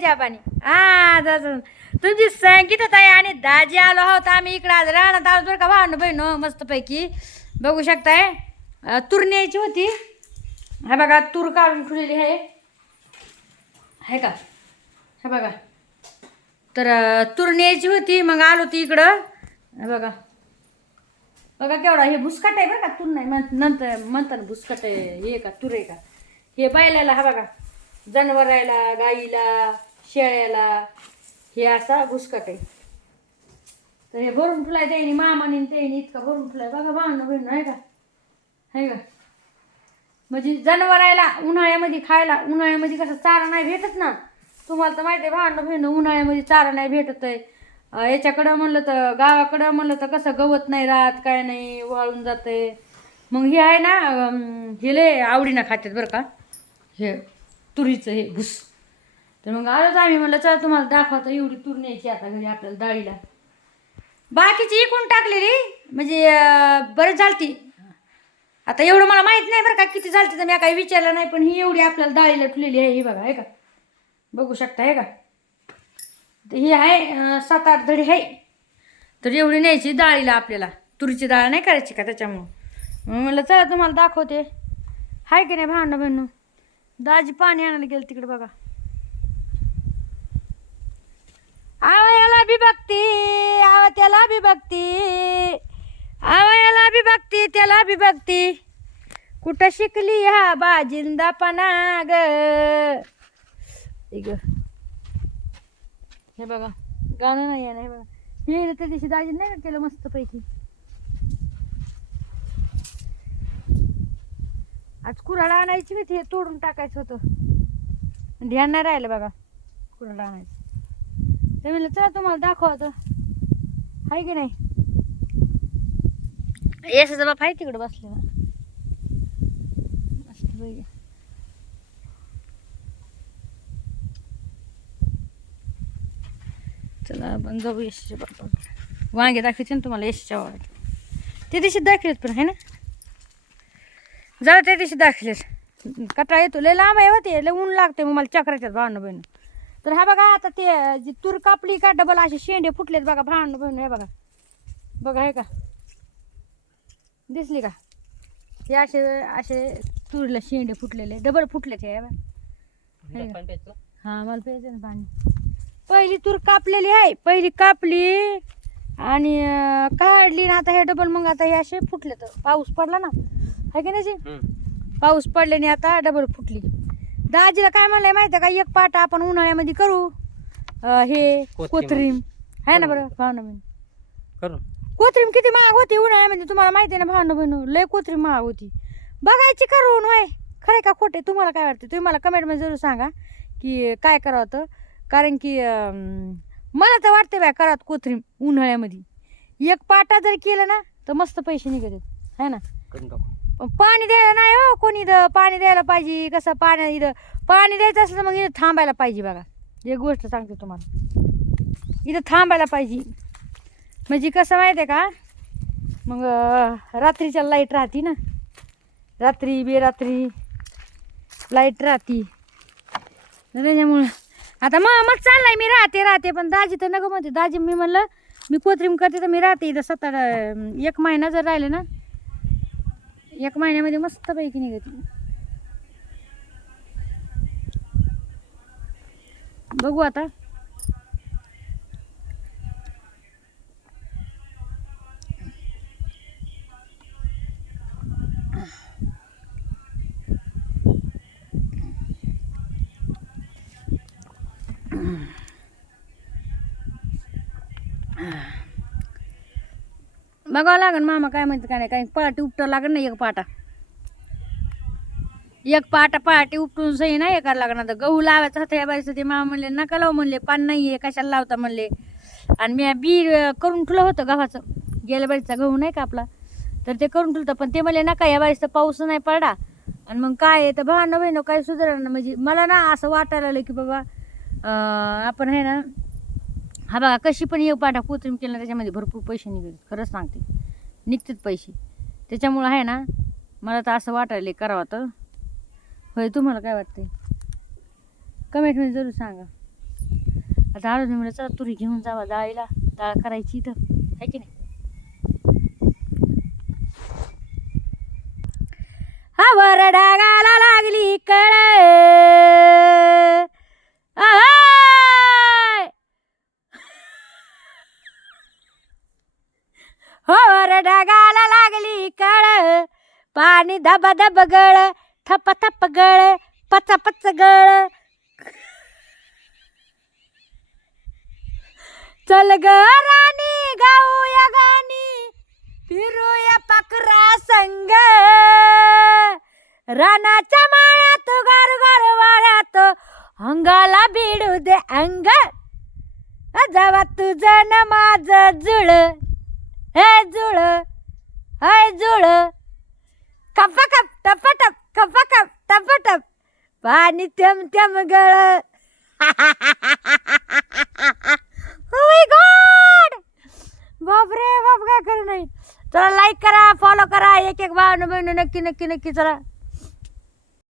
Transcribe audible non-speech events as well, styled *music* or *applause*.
चहा पाणी हा तसं तुमची संगीत आहे आणि दाजी आलो आहोत. आम्ही इकडे आज राहणार आहोत बरं का भावनं बहीण मस्तपैकी. बघू शकताय. तूर न्यायची होती. हा बघा तूर काढून ठेवलेली आहे. आहे का? हे बघा. तर तूर न्यायची होती मग आलो ती इकडं. बघा. बघा केवढा हे भुसकट आहे बरं का तूर नाही. म्हण- नंतर म्हणतात भुसकट आहे. हे का तूर आहे का? हे बैलाला हा बघा. जनावराला गाईला शेळ्याला हे असा घुसकट आहे. तर हे भरून फुलाय त्याने मामाने त्याने इतका भरून फुलाय. बघा भावनं बहीण आहे का? आहे का? म्हणजे जनावरायला उन्हाळ्यामध्ये खायला उन्हाळ्यामध्ये कसं चारा नाही भेटत ना? तुम्हाला तर माहिती आहे भांडणं बहिणं उन्हाळ्यामध्ये चारा नाही भेटत आहे. याच्याकडं म्हणलं तर गावाकडं म्हणलं तर कसं गवत नाही राहत काय नाही वाळून जाते मग हे आहे ना हे लय आवडीनं खातात बरं का? हे तुरीचं हे भुस तर मग आलोच आम्ही म्हणलं चला तुम्हाला दाखवतो एवढी तूर न्यायची आता घरी आपल्याला डाळीला. बाकीची इकून टाकलेली म्हणजे बरं झालती. आता एवढं मला माहीत नाही बरं का किती झालती तर मी काही विचारलं नाही पण ही एवढी आपल्याला डाळीला ठेवलेली आहे ही बघा आहे का? बघू शकता आहे का? तर ही आहे सात आठ धडी आहे. तर एवढी न्यायची डाळीला आपल्याला. तुरीची डाळ नाही करायची का त्याच्यामुळं? मग म्हणलं चला तुम्हाला दाखवते. हाय की नाही भांडणं बहिणू? दाजी पाणी आणायला गेलं तिकडे बघा. आवयाला बी बघती आवा त्याला अभिभक्ती बघती आवयाला बी त्याला बी कुठं शिकली हा बाजिंदापणा ग? हे बघा गाणं नाही आहे बघा. हे त्या दिवशी दाजी नाही का केलं मस्त पैकी आज कुऱ्हाड आणायची मी हे तोडून टाकायचं होतं. ध्यान नाही राहिलं बघा. कुऱ्हाड आणायचं. ते म्हणलं चला तुम्हाला दाखवतो. आहे की नाही? येसाचा बाप आहे तिकडे बसलेला. मस्त चला आपण जाऊ यशाच्या बाप्पा वांगे दाखवायचे ना तुम्हाला यशाच्या वावरात ते दिवशी दाखलेत पण आहे ना? जाऊ त्या दिवशी दाखलेत कटाळा येतो. लय लांब आहे होते लय ऊन लागते मग मला चक्राच्यात भावना बहिण. तर हा बघा आता ते जी तूर कापली का डबल असे शेंडे फुटलेत बघा भावनं बहिण हे बघा. बघा हे का? दिसली का? हे असे असे तुरीला शेंडे फुटलेले डबल फुटले ते हे बघा. हे का? हा मला प्यायचं ना पाणी. पहिली तूर कापलेली आहे पहिली कापली आणि काढली ना आता हे डबल मग आता हे असे फुटले तर पाऊस पडला ना? आहे की नाही जी? पाऊस पडल्याने आता डबल फुटली. दाजीला काय म्हणलंय माहिती का? एक पाटा आपण उन्हाळ्यामध्ये करू. अं, हे कोथिंबीर. कोथरीम. आहे ना बरं? भावना बहीण. करू कोथरीम किती महाग होती उन्हाळ्यामध्ये? तुम्हाला माहिती आहे ना भावना बहीण? लय कोथरीम महाग होती. बघायची करून होय. खरे का खोटे तुम्हाला काय वाटतं? तुम्ही मला कमेंटमध्ये जरूर सांगा की काय करावं होतं. कारण की अं, मला तर वाटते बाय करावं कोथरीम उन्हाळ्यामध्ये. एक पाटा जर केलं ना तर मस्त पैसे निघतात. है ना? करून टाकू. पाणी द्यायला नाही हो कोणी इथं. पाणी द्यायला पाहिजे कसं पाण्या इथं. पाणी द्यायचं असलं तर मग इथं थांबायला पाहिजे बघा. एक गोष्ट सांगते तुम्हाला. इथं थांबायला पाहिजे. म्हणजे कसं माहिती आहे का? मग रात्रीच्या लाइट राहते ना. रात्री बेरात्री लाइट राहते. त्याच्यामुळं आता मग मग चाललाय मी राहते राहते. पण दाजी तर नको म्हणते. दाजी मी म्हणलं मी कोथरीम करते तर मी राहते इथं सतरा एक महिना जर राहिले ना एक महिन्यामध्ये मस्त पैकी निघते. बघू आता. बघावं लागेल मामा काय म्हणते काय नाही काही पाटी उपटावं लागेल ना एक पाटा. एक पाटा पहाटे उपटून सही नाही करायला लागणार तर गहू लावायचा होता या बारीचं ते मामा म्हणले नका लावू म्हणले पान नाही आहे कशाला लावता म्हणले. आणि मी बी करून ठेवलं होतं गव्हाचं. गेल्या बारीचा गहू नाही का आपला? तर ते करून ठेवलं पण ते म्हणले नका या बारीचा पाऊस नाही पडा. आणि मग काय आहे तर भावनं बहिणं काय सुधारणा म्हणजे मला ना असं वाटायला लागलं की बाबा आपण आहे ना हा बघा कशी पण येऊ पाठा कोथिंबीर केलं ना त्याच्यामध्ये भरपूर पैसे निघतात खरंच सांगते. निघतात पैसे. त्याच्यामुळं आहे ना मला तर असं वाटायला करावं तर होय तुम्हाला काय वाटते कमेंटमध्ये जरूर सांगा. आता आलो म्हणलं चला तुरी घेऊन जावा डाळीला. डाळ करायची इथं. आहे की नाही? हा वर डागाला लागली कळ आय! हो वर डागाला लागली कळ पाणी धब धब गळ थप थप गळ पच पच गळ. चल ग राणी गाऊया गाणी फिरूया पाखरा संग. रानाच्या माळ्यात गार गार वाळ्यात अंगाला भिडू दे अंग. जावा तुझं न माझ जुळ. हे जुळ हे जुळ. कप कप टप टप टप टप पाणी थेंब थेंब गळ. *laughs* Oh गॉड बापरे बाप काय कर नाही. चला लाईक करा फॉलो करा एक एक भाव बहिणं नक्की नक्की नक्की चला.